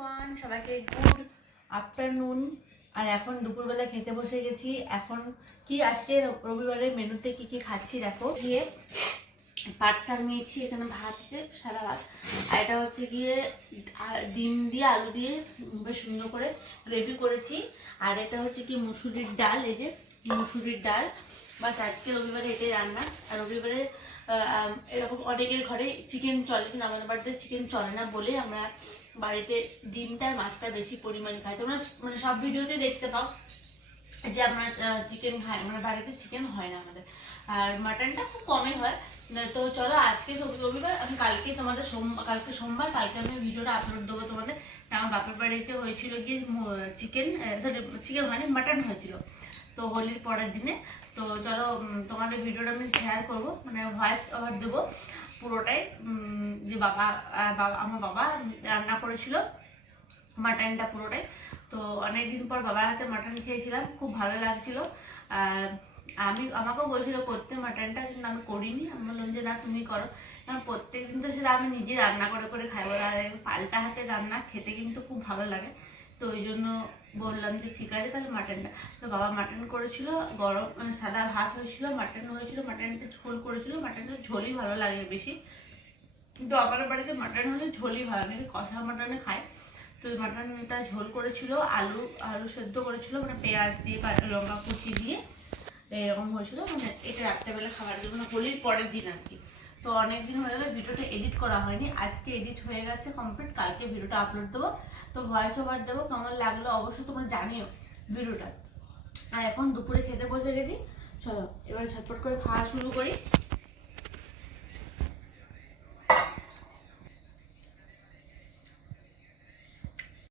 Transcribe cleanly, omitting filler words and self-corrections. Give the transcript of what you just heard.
Everyone, সবাইকে good afternoon. আর এখন দুপুরবেলা খেতে বসে গেছি। এখন কি আজকে রবিবারের মেনুতে কি কি খাচ্ছি দেখো। গিয়ে পাট শাক নিয়েছি, এখানে ভাত আছে, সাদা ভাত। আর এটা হচ্ছে গিয়ে ডিম দিয়ে আলু দিয়ে বেশ সুন্দর করে গ্রেভি করেছি। আর এটা হচ্ছে কি মুসুরির ডাল, এই যে মুসুরির ডাল। বাস আজকে রবিবারে এটাই রান্না। আর রবিবারে এরকম অনেকের ঘরে চিকেন চলে, কিন্তু আমাদের বাড়িতে চিকেন চলে না বলে আমরা বাড়িতে ডিমটা মাছটা বেশি পরিমাণে খাই। তোমরা মানে সব ভিডিওতে দেখতে পাও যে আমরা চিকেন খাই, মানে বাড়িতে চিকেন হয় না আমাদের, আর মাটনটা খুব কমই হয়। তো চলো আজকে তো রবিবার, আমি কালকে তোমাদের কালকে সোমবার, কালকে আমি ভিডিওটা আপলোড দেবো তোমাদের। আমার বাপের বাড়িতে হয়েছিল গিয়ে চিকেন, চিকেন মানে মাটন হয়েছিল, তো হোলির পরের দিনে। তো চলো তোমাদের ভিডিওটা আমি শেয়ার করবো, মানে ভয়েস ওভার দেবো পুরোটাই। যে আমার বাবা রান্না করেছিল মাটনটা পুরোটাই। তো অনেকদিন পর বাবার হাতে মাটন খেয়েছিলাম, খুব ভালো লাগছিল। আর আমাকেও বলছিল করতে মাটনটা, কিন্তু আমি করিনি। আমি বললাম যে না তুমি করো, কারণ প্রত্যেকদিন তো সেটা আমি নিজে রান্না করে করে খাইবো, আর পাল্টা হাতে রান্না খেতে কিন্তু খুব ভালো লাগে। তো ওই জন্য বললাম যে ঠিক আছে তাহলে মাটনটা। তো বাবা মাটন করেছিল, গরম মানে সাদা ভাত হয়েছিল, মাটন হয়েছিল, মাটনটা ঝোল করেছিল। মাটনটা ঝোলই ভালো লাগে বেশি, কিন্তু আমার বাড়িতে মাটন হলে ঝোলই ভালো, নাকি কষা মাটনে খায়। তো মাটনটা ঝোল করেছিল, আলু আলু সেদ্ধ করেছিল, মানে পেঁয়াজ দিয়ে লঙ্কা কুচি দিয়ে এরকম হয়েছিল। মানে এটা রাত্রেবেলা খাবার জন্য, হোলির পরের দিন আর কি। তো অনেক দিন হয়ে গেলে ভিডিওটা এডিট করা হয়নি, আজকে এডিট হয়ে গেছে কমপ্লিট, কালকে ভিডিওটা আপলোড দেবো। তো ভয়েস ওভার দেবো, কেমন লাগলো অবশ্যই তোমরা জানিও ভিডিওটা। আর এখন দুপুরে খেতে বসে গেছি, চলো এবার ঝটপট করে খাওয়া শুরু করি।